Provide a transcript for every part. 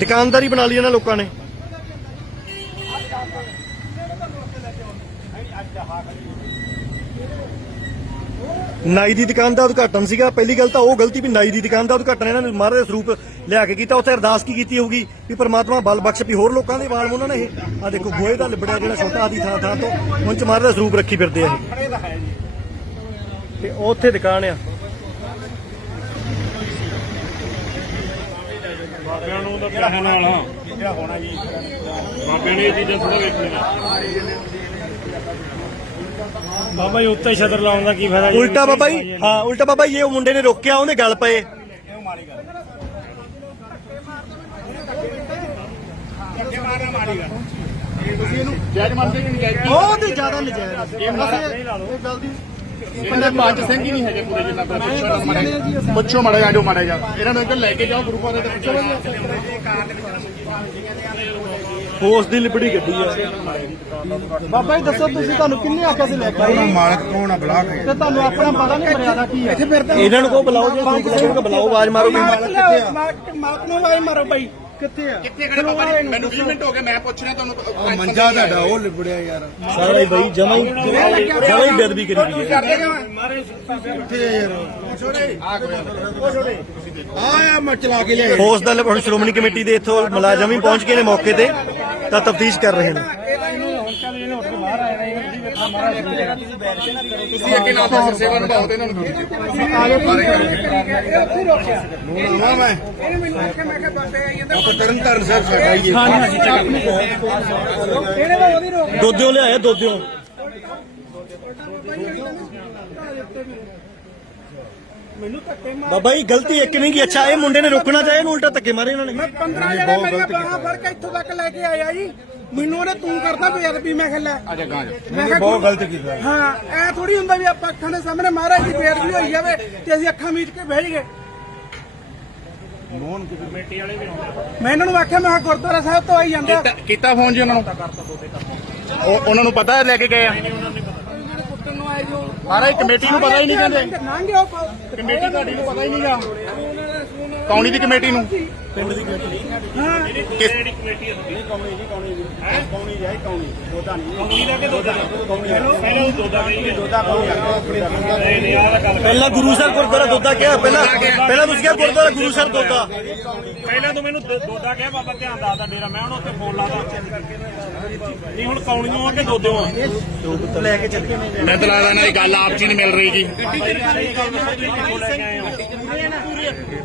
ਦੁਕਾਨਦਾਰੀ ਬਣਾ ਲਈ ਇਹਨਾਂ ਲੋਕਾਂ ਨੇ। ਨਾਈ ਦੀ ਦੁਕਾਨ ਦਾ ਉਦਘਾਟਨ ਸੀਗਾ। ਪਹਿਲੀ ਗੱਲ ਤਾਂ ਉਹ ਗਲਤੀ ਵੀ ਨਾਈ ਦੀ ਦੁਕਾਨ ਦਾ ਉਦਘਾਟਨ ਇਹਨਾਂ ਨੇ ਮਹਾਰਾਜ ਦਾ ਸਰੂਪ ਲਿਆ ਕੇ ਕੀਤਾ। ਉੱਥੇ ਅਰਦਾਸ ਕੀ ਕੀਤੀ ਹੋਊਗੀ ਵੀ ਪ੍ਰਮਾਤਮਾ ਬਲ ਬਖਸ਼ ਵੀ ਹੋਰ ਲੋਕਾਂ ਦੇ ਵਾਲ ਉਹਨਾਂ ਨੇ ਇਹ। ਆ ਦੇਖੋ, ਗੋਹੇ ਦਾ ਲਿਬੜਿਆ ਜਿਹੜਾ ਛੋਟਾ ਆਦੀ ਥਾਂ ਥਾਂ ਤੋਂ ਉਹਨਾਂ ਚ ਮਹਾਰਾਜ ਦਾ ਸਰੂਪ ਰੱਖੀ ਫਿਰਦੇ ਆ ਇਹ। ਤੇ ਉਹ ਉੱਥੇ ਦੁਕਾਨ ਆ। ਬਾਬਿਆਂ ਨੂੰ ਤਾਂ ਕਹਿਣ ਵਾਲਾ ਜਿਹੜਾ ਹੋਣਾ ਜੀ ਬਾਬਿਆਂ ਨੇ ਇਹ ਚੀਜ਼ਾਂ ਥੋੜਾ ਵੇਖਣੀਆਂ ਬਾਬਾ ਜੀ ਉੱਤੇ ਛਤਰ ਲਾਉਣ ਦਾ ਕੀ ਫਾਇਦਾ ਜੀ? ਉਲਟਾ ਬਾਬਾ ਜੀ ਹਾਂ ਉਲਟਾ ਬਾਬਾ ਜੀ ਇਹ ਉਹ ਮੁੰਡੇ ਨੇ ਰੋਕਿਆ ਉਹਨੇ ਗੱਲ ਪਏ। ਜੈਜ ਮੰਨਦੇ ਕਿ ਨਹੀਂ ਜੈਜ? ਬਹੁਤ ਹੀ ਜ਼ਿਆਦਾ ਨਜਾਇਜ਼। ਇਹ ਮਾਰਾ ਇਹਨਾਂ ਦੇ ਪੰਜ ਸਿੰਘ ਹੀ ਨਹੀਂ ਹੈਗੇ ਪੂਰੇ ਜਿੰਨਾ ਪਰ ਪੁੱਛੋ ਮਾੜਾ ਪੁੱਛੋ ਮਾੜਾ ਜਾ ਜੋ ਮਾੜਾ ਜਾ ਇਹਨਾਂ ਨੂੰ ਇੱਧਰ ਲੈ ਕੇ ਜਾਓ ਗਰੁੱਪਾਂ ਦੇ ਤੇ ਪੁੱਛੋ ਫੋਰਸ ਦੀ ਲਿਬੜੀ ਗੱਡੀ ਆ। ਬਾਬਾ ਜੀ ਦੱਸੋ ਤੁਸੀਂ ਤੁਹਾਨੂੰ ਕਿੰਨੇ ਆਖਿਆ ਸੀ ਲੈ ਕੇ ਆਏ ਮਾਲਕ ਕੌਣ ਆ ਬਲਾਕ ਹੈ ਤੇ ਤੁਹਾਨੂੰ ਆਪਣਾ ਪਤਾ ਨਹੀਂ ਮਰਿਆਦਾ ਕੀ ਹੈ ਇਹਨਾਂ ਨੂੰ ਕੋ ਬੁਲਾਓ ਜੇ ਤੁਸੀਂ ਕੋ ਬੁਲਾਓ ਆਵਾਜ਼ ਮਾਰੋ। ਮਾਲਕ ਨੂੰ ਵਾਈ ਮਾਰੋ ਬਾਈ ਕਿੱਥੇ ਆ? ਕਿੱਥੇ ਖੜੇ ਬਾਬਾ ਜੀ? ਮੈਨੂੰ 20 ਮਿੰਟ ਹੋ ਗਏ ਮੈਂ ਪੁੱਛ ਰਿਹਾ ਤੁਹਾਨੂੰ ਉਹ ਮੰਜਾ ਤੁਹਾਡਾ ਉਹ ਲਿਬੜਿਆ ਯਾਰ। ਸਾਰਾ ਹੀ ਬਈ ਜਮਾ ਹੀ ਜਮਾ ਹੀ ਬੇਦਬੀ ਕਰੀ ਗਈ ਹੈ ਕਿੱਥੇ ਆ ਯਾਰ। ਆ ਆ ਮੈਂ ਚਲਾ ਕੇ ਲਿਆ ਫੋਰਸ ਦਾ ਹੁਣ ਸ਼੍ਰੋਮਣੀ ਕਮੇਟੀ ਦੇ ਇੱਥੋਂ ਮੁਲਾਜ਼ਮ ਵੀ ਪਹੁੰਚ ਗਏ ਨੇ ਮੌਕੇ ਤੇ ਤਾਂ ਤਫਤੀਸ਼ ਕਰ ਰਹੇ ਨੇ। ਤੁਸੀਂ ਅੱਗੇ ਨਾ ਤਾਂ ਸੇਵਾ ਨਿਭਾਓ ਤੇ ਇਹਨਾਂ ਨੂੰ ਆਵਾਂ ਮੈਂ ਆਪਾਂ ਤਰਨ ਤਾਰਨ ਸਾਹਿਬ ਸਾਡਾ ਹੀ ਹੈ। ਦੋਦਿਓ ਲਿਆਇਆ ਦੋਦਿਓ ਬਾਬਾ ਜੀ ਗਲਤੀ ਇੱਕ ਨਹੀਂ ਕੀ ਅੱਛਾ ਇਹ ਮੁੰਡੇ ਨੇ ਰੋਕਣਾ ਚਾਹਿਆ ਇਹਨੂੰ ਉਲਟਾ ਧੱਕੇ ਮਾਰੇ ਇਹਨਾਂ ਨੇ। 15 ਜਣੇ ਮੇਰੀਆਂ ਬਾਹਾਂ ਫੜ ਕੇ ਇੱਥੋਂ ਤੱਕ ਲੈ ਕੇ ਆਇਆ ਜੀ। ਮੈਨੂੰ ਉਹਨੇ ਤੂੰ ਕਰਦਾ ਬੇਅਦਬੀ ਮੈਂ ਖੱਲਾ ਆਜਾ ਗਾਂ ਮੈਂ ਕਿਹਾ ਬਹੁਤ ਗਲਤ ਕੀਤਾ ਹਾਂ। ਐ ਥੋੜੀ ਹੁੰਦਾ ਵੀ ਆਪਾਂ ਅੱਖਾਂ ਦੇ ਸਾਹਮਣੇ ਮਹਾਰਾਜ ਦੀ ਬੇਅਦਬੀ ਹੋਈ ਜਾਵੇ ਤੇ ਅਸੀਂ ਅੱਖਾਂ ਮੀਚ ਕੇ ਬਹਿ ਜਾਈਏ। ਮੈਂ ਇਹਨਾਂ ਨੂੰ ਆਖਿਆ ਮੈਂ ਕਿਹਾ ਗੁਰਦੁਆਰਾ ਸਾਹਿਬ ਤੋਂ ਆਈ ਜਾਂਦਾ। ਕੀਤਾ- ਕੀਤਾ ਫੋਨ ਜੀ ਉਹਨਾਂ ਨੂੰ? ਉਹ ਉਹਨਾਂ ਨੂੰ ਪਤਾ ਲੈ ਕੇ ਗਏ ਆ? ਕੁੱਟਣ ਨੂੰ ਆਏ ਜੋ ਮਹਾਰਾਜ ਕਮੇਟੀ ਨੂੰ ਪਤਾ ਹੀ ਨਹੀਂ ਕਹਿੰਦੇ। ਕਮੇਟੀ ਤੁਹਾਡੀ ਨੂੰ ਪਤਾ ਹੀ ਨਹੀਂਗਾ ਕੌਣੀ ਦੀ ਕਮੇਟੀ ਨੂੰ? ਹਾਂ ਪਹਿਲਾਂ ਗੁਰੂ ਸਾਹਿਬ ਗੁਰਦੁਆਰਾ ਦੋਦਾ ਕਿਹਾ ਪਹਿਲਾਂ ਪਹਿਲਾਂ ਤੁਸੀਂ ਕਿਹਾ ਗੁਰਦੁਆਰਾ ਗੁਰੂ ਸਾਹਿਬ ਦੋਦਾ ਪਹਿਲਾਂ ਤੂੰ ਮੈਨੂੰ ਦੋਦਾ ਕਿਹਾ ਬਾਬਾ ਧਿਆਨ ਦੱਸਦਾ ਡੇਰਾ ਮੈਂ ਹੁਣ ਉੱਥੇ ਫੋਨ ਲਾਦਾ। ਨਹੀਂ ਹੁਣ ਕੌਣੀਆਂ ਆ ਕਿ ਦੋਦਿਓ ਆ? ਲੈ ਕੇ ਚੱਲੇ ਮੈਂ ਤਾਂ ਲੱਗਦਾ ਨਾ ਇਹ ਗੱਲ ਆਪ ਜੀ ਨਹੀਂ ਮਿਲ ਰਹੀ ਜੀ।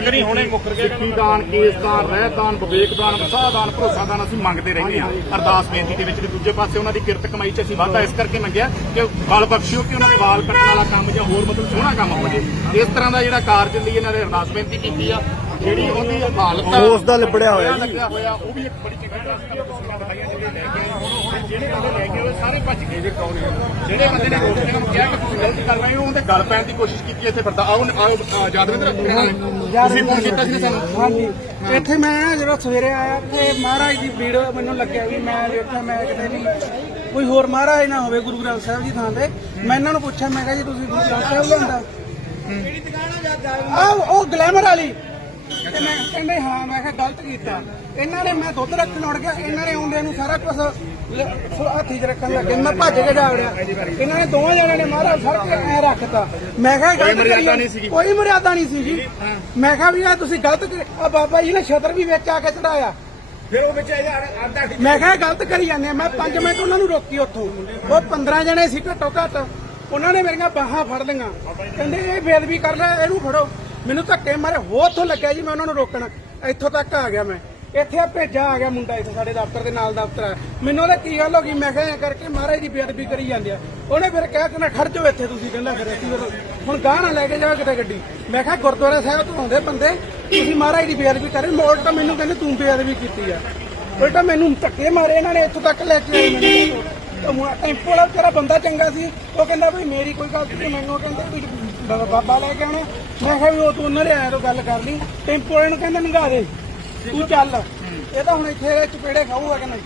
ਕਰੀ ਹੁਣੇ ਮੁੱਕਰ ਗਿਆ ਸਿੱਖੀ ਦਾਨ ਕੇਸ ਦਾਨ ਰਹਿ ਦਾਨ ਵਿਵੇਕ ਦਾਨ ਵਸਾ ਦਾਨ ਭਰੋਸਾ ਦਾਨ ਅਸੀਂ ਮੰਗਦੇ ਰਹਿੰਦੇ ਹਾਂ। ਅਰਦਾਸ ਬੇਨਤੀ ਦੇ ਵਿੱਚ ਤੇ ਦੂਜੇ ਪਾਸੇ ਉਹਨਾਂ ਦੀ ਕਿਰਤ ਕਮਾਈ 'ਚ ਅਸੀਂ ਵਾਧਾ ਇਸ ਕਰਕੇ ਮੰਗਿਆ ਕਿ ਬਲ ਬਖਸ਼ਿਓ ਕਿ ਉਹਨਾਂ ਦੇ ਵਾਲ ਕੱਟਣ ਵਾਲਾ ਕੰਮ ਜਾਂ ਹੋਰ ਮਤਲਬ ਸੋਹਣਾ ਕੰਮ ਹੋ ਜੇ ਇਸ ਤਰ੍ਹਾਂ ਦਾ ਜਿਹੜਾ ਕਾਰਜ ਲਈ ਇਹਨਾਂ ਨੇ ਅਰਦਾਸ ਬੇਨਤੀ ਕੀਤੀ ਆ ਜਿਹੜੀ ਉਹਦੀ ਹਾਲਤ ਆ ਉਸ ਦਾ ਲਿਬੜਿਆ ਹੋਇਆ ਜੀ। ਲੱਗਿਆ ਹੋਇਆ ਉਹ ਵੀ ਇੱਕ ਬੜੀ ਚੰਗੀ ਗੱਲ ਜਿਹੜੇ। ਜਿਹੜੇ ਬੰਦੇ ਲੈ ਕੇ ਆਏ ਸਾਰੇ ਭੱਜ ਗਏ। ਜੇ ਕੌਣ ਜਿਹੜੇ ਬੰਦੇ ਨੇ ਰੋਕਣੇ ਨੂੰ ਕਿਹਾ ਕਿ ਤੁਸੀਂ ਗਲਤੀ ਕਰ ਰਹੇ ਹੋ ਉਹਦੇ ਗੱਲ ਪੈਣ ਦੀ ਕੋਸ਼ਿਸ਼ ਕੀਤੀ ਇੱਥੇ ਫਿਰਦਾ। ਆਓ ਆਓ ਜਾਦਵਿੰਦਰ ਤੁਸੀਂ ਫੋਨ ਕੀਤਾ ਸੀ ਸਾਨੂੰ? ਹਾਂਜੀ। ਇੱਥੇ ਮੈਂ ਜਦੋਂ ਸਵੇਰੇ ਆਇਆ ਤੇ ਮਹਾਰਾਜ ਦੀ ਵੀਡੀਓ ਮੈਨੂੰ ਲੱਗਿਆ ਵੀ ਮੈਂ ਵੇਖਿਆ ਮੈਂ ਕਿਤੇ ਨਹੀਂ ਕੋਈ ਹੋਰ ਮਹਾਰਾਜ ਨਾ ਹੋਵੇ ਗੁਰੂ ਗ੍ਰੰਥ ਸਾਹਿਬ ਜੀ ਥਾਂ ਤੇ। ਮੈਂ ਇਹਨਾਂ ਨੂੰ ਪੁੱਛਿਆ ਮੈਂ ਕਿਹਾ ਜੀ ਤੁਸੀਂ ਗੁਰੂ ਗ੍ਰੰਥ ਸਾਹਿਬ ਲਿਆਂਦਾ ਕਿਹੜੀ ਦੁਕਾਨ ਆ ਉਹ ਗਲੈਮਰ ਵਾਲੀ। ਤੇ ਮੈਂ ਕਹਿੰਦੇ ਹਾਂ ਮੈਂ ਕਿਹਾ ਗਲਤ ਕੀਤਾ। ਇਹਨਾਂ ਨੇ ਮੈਂ ਦੁੱਧ ਰੱਖਣ ਉੜ ਗਿਆ ਇਹਨਾਂ ਨੇ ਆਉਂਦੇ ਨੂੰ ਸਾਰਾ ਕੁਝ ਹੱਥੀ 'ਚ ਰੱਖਣ ਲੱਗੇ ਮੈਂ ਭੱਜ ਕੇ ਜਾ ਵੜਿਆ। ਇਹਨਾਂ ਨੇ ਦੋਵਾਂ ਜਣਿਆਂ ਨੇ ਮਾਰਾ ਸੜ ਕੇ ਐ ਰੱਖਤਾ। ਮੈਂ ਕਿਹਾ ਗਲਤ ਕਰੀ ਨਹੀਂ ਸੀਗੀ। ਕੋਈ ਮਰਿਆਦਾ ਨਹੀਂ ਸੀ ਜੀ ਮੈਂ ਕਿਹਾ ਵੀ ਆ ਤੁਸੀਂ ਗਲਤ ਆ ਬਾਬਾ ਜੀ ਨੇ ਛਤਰ ਵੀ ਵਿੱਚ ਆ ਕੇ ਚੜਾਇਆ। ਫਿਰ ਉਹ ਵਿੱਚ ਆਧਾ ਮੈਂ ਕਿਹਾ ਗਲਤ ਕਰੀ ਜਾਂਦੇ ਆ। ਮੈਂ 5 ਮਿੰਟ ਉਹਨਾਂ ਨੂੰ ਰੋਕੀ ਉੱਥੋਂ। ਉਹ 15 ਜਣੇ ਸੀ ਘੱਟੋ ਘੱਟ। ਉਹਨਾਂ ਨੇ ਮੇਰੀਆਂ ਬਾਹਾਂ ਫੜ ਲਈਆਂ। ਕਹਿੰਦੇ ਇਹ ਬੇਦਬੀ ਕਰ ਲੈ ਇਹਨੂੰ ਫੜੋ। ਮੈਨੂੰ ਧੱਕੇ ਮਾਰੇ, ਹੋਰ ਉੱਥੋਂ ਲੱਗਿਆ ਜੀ ਮੈਂ ਉਹਨਾਂ ਨੂੰ ਰੋਕਣ। ਇੱਥੋਂ ਤੱਕ ਆ ਗਿਆ ਮੈਂ। ਇੱਥੇ ਆ ਭੇਜਾ ਆ ਗਿਆ ਮੁੰਡਾ, ਇੱਥੇ ਸਾਡੇ ਦਫ਼ਤਰ ਦੇ ਨਾਲ ਦਫ਼ਤਰ ਆ। ਮੈਨੂੰ ਉਹਦਾ ਕੀ ਗੱਲ ਹੋ ਗਈ? ਮੈਂ ਕਿਹਾ ਐਂ ਕਰਕੇ ਮਹਾਰਾਜ ਦੀ ਬੇਦਬੀ ਕਰੀ ਜਾਂਦੇ ਆ। ਉਹਨੇ ਫਿਰ ਕਿਹਾ ਕਿ ਖੜ ਜਾਓ ਇੱਥੇ ਤੁਸੀਂ ਕਹਿੰਦਾ ਫਿਰ ਅਸੀਂ ਫਿਰ ਹੁਣ ਗਾਹ ਨਾ ਲੈ ਕੇ ਜਾਓ ਕਿਤੇ ਗੱਡੀ। ਮੈਂ ਕਿਹਾ, ਗੁਰਦੁਆਰਾ ਸਾਹਿਬ ਤੋਂ ਆਉਂਦੇ ਬੰਦੇ, ਤੁਸੀਂ ਮਹਾਰਾਜ ਦੀ ਬੇਅਦਬੀ ਕਰੇ ਮੋੜ ਤਾਂ ਮੈਨੂੰ ਕਹਿੰਦੇ, ਤੂੰ ਬੇਅਦਬੀ ਕੀਤੀ ਆ। ਉਲਟਾ ਮੈਨੂੰ ਧੱਕੇ ਮਾਰੇ ਇਹਨਾਂ ਨੇ, ਇੱਥੋਂ ਤੱਕ ਲੈ ਕੇ ਆਏ ਮੈਨੂੰ। ਟੈਂਪੋ ਵਾਲਾ ਤੇਰਾ ਬੰਦਾ ਚੰਗਾ ਸੀ। ਉਹ ਕਹਿੰਦਾ ਵੀ ਮੇਰੀ ਕੋਈ ਗਲਤੀ ਨਹੀਂ, ਮੈਨੂੰ ਕਹਿੰਦਾ ਬਾਬਾ ਲੈ ਕੇ ਆਉਣਾ। ਮੈਂ ਕਿਹਾ ਵੀ ਉਹ ਤੂੰ ਉਹਨਾਂ ਦੇ ਆਇਆ ਤੋਂ ਗੱਲ ਕਰ ਲਈ। ਟੈਂਪੋ ਵਾਲੇ ਨੂੰ ਕਹਿੰਦਾ ਨੰਗਾ ਦੇ। ਤੂੰ ਚੱਲ। ਇਹ ਤਾਂ ਹੁਣ ਇੱਥੇ ਚਪੇੜੇ ਖਾਊਗਾ ਕਿ ਨਹੀਂ?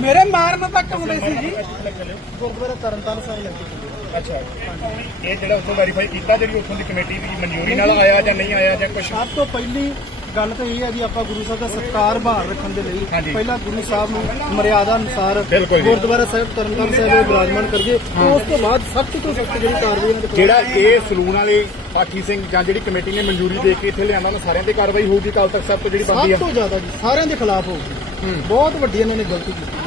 ਮੇਰੇ ਮਾਰਨ ਤੱਕ ਆਉਂਦੇ ਸੀ। ਜੀ ਅੱਛਾ। ਇਹ ਜਿਹੜਾ ਉੱਥੋਂ ਵੈਰੀਫਾਈ ਕੀਤਾ ਜਿਹੜੀ ਉੱਥੋਂ ਦੀ ਕਮੇਟੀ ਦੀ ਮਨਜ਼ੂਰੀ ਨਾਲ ਆਇਆ ਜਾਂ ਨਹੀਂ ਆਇਆ ਜਾਂ ਕੁਝ ਸਭ ਤੋਂ ਪਹਿਲੀ ਗੱਲ ਤਾਂ ਇਹ ਹੈ ਜੀ ਆਪਾਂ ਗੁਰੂ ਸਾਹਿਬ ਦਾ ਸਤਿਕਾਰ ਬਹਾਲ ਰੱਖਣ ਦੇ ਲਈ। ਪਹਿਲਾਂ ਗੁਰੂ ਸਾਹਿਬ ਨੂੰ ਮਰਿਆਦਾ ਅਨੁਸਾਰ। ਗੁਰਦੁਆਰਾ ਸਾਹਿਬ ਤਰਨਤਾਰਨ ਸਾਹਿਬ ਦੇ ਬਿਰਾਜਮਾਨ ਕਰੀਏ ਤੇ ਉਸ ਤੋਂ ਬਾਅਦ ਸਖਤ ਤੋਂ ਸਖਤ ਜਿਹੜੀ ਕਾਰਵਾਈ ਜਿਹੜਾ ਇਹ ਸਲੂਨ ਵਾਲੇ ਪਾਠੀ ਸਿੰਘ ਜਾਂ ਜਿਹੜੀ ਕਮੇਟੀ ਨੇ ਮਨਜ਼ੂਰੀ ਦੇ ਕੇ ਇੱਥੇ ਲਿਆਂਦਾ ਉਹਨਾਂ ਸਾਰਿਆਂ ਤੇ ਕਾਰਵਾਈ ਹੋਊਗੀ ਕੱਲ ਤੱਕ ਸਭ ਤੋਂ ਜਿਹੜੀ ਬੰਦੀ ਸਭ ਆ। ਤੋਂ ਜ਼ਿਆਦਾ ਜੀ ਸਾਰਿਆਂ ਦੇ ਖਿਲਾਫ ਹੋਊਗੀ। ਬਹੁਤ ਵੱਡੀ ਇਹਨਾਂ ਨੇ ਗਲਤੀ ਕੀਤੀ।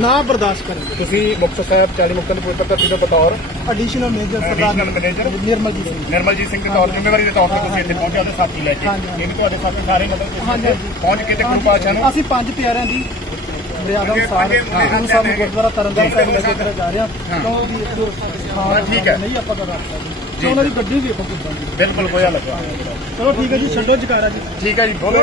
ਨਾ ਬਰਦਾਸ਼ਤ ਕਰਾਂਗੇ ਤੁਸੀਂ ਮੁਕਤਸਰ ਸਾਹਿਬ 40 ਮੁਕਤਾਂ ਦੀ ਧਰਤੀ ਤੋਂ ਬਤੌਰ ਐਡੀਸ਼ਨਲ ਮੇਜਰ ਸਰਦਾਰ Additional manager? ਨਿਰਮਲ ਜੀ ਸਿੰਘ। ਨਿਰਮਲ ਜੀਤ ਸਿੰਘ ਦੇ ਤੌਰ ਜ਼ਿੰਮੇਵਾਰੀ ਦੇ ਤੌਰ ਤੇ ਤੁਸੀਂ ਇੱਥੇ ਪਹੁੰਚੇ ਉਹਦੇ ਸਾਥੀ ਲੈ ਕੇ। ਇਹ ਵੀ ਤੁਹਾਡੇ ਸਾਥੀ ਸਾਰੇ ਮਤਲਬ ਪਹੁੰਚ ਕੇ ਤੇ ਗੁਰੂ ਪਾਤਸ਼ਾਹ ਨੂੰ ਅਸੀਂ ਪੰਜ ਪਿਆਰਿਆਂ ਦੀ ਮਰਿਆਦਾ ਅਨੁਸਾਰ ਗੁਰੂ ਸਾਹਿਬ ਨੂੰ। ਗੁਰਦੁਆਰਾ ਤਰਨਤਾਰਨ ਸਾਹਿਬ ਲੈ ਕੇ ਜਾ ਰਹੇ ਤਾਂ ਉਹਦੀ ਇੱਕ ਹਾਂ, ਠੀਕ ਹੈ। ਨਹੀਂ ਆਪਾਂ ਸਕਦੇ। ਤੇ ਉਹਨਾਂ ਦੀ ਗੱਡੀ ਵੀ ਆਪਾਂ ਕਿੱਦਾਂ ਦੀ ਬਿਲਕੁਲ ਹੋਇਆ ਲੱਗਾ ਚਲੋ ਠੀਕ ਹੈ ਜੀ ਛੱਡੋ ਜਕਾਰਾ ਜੀ। ਠੀਕ ਹੈ ਜੀ। ਬੋਲੋ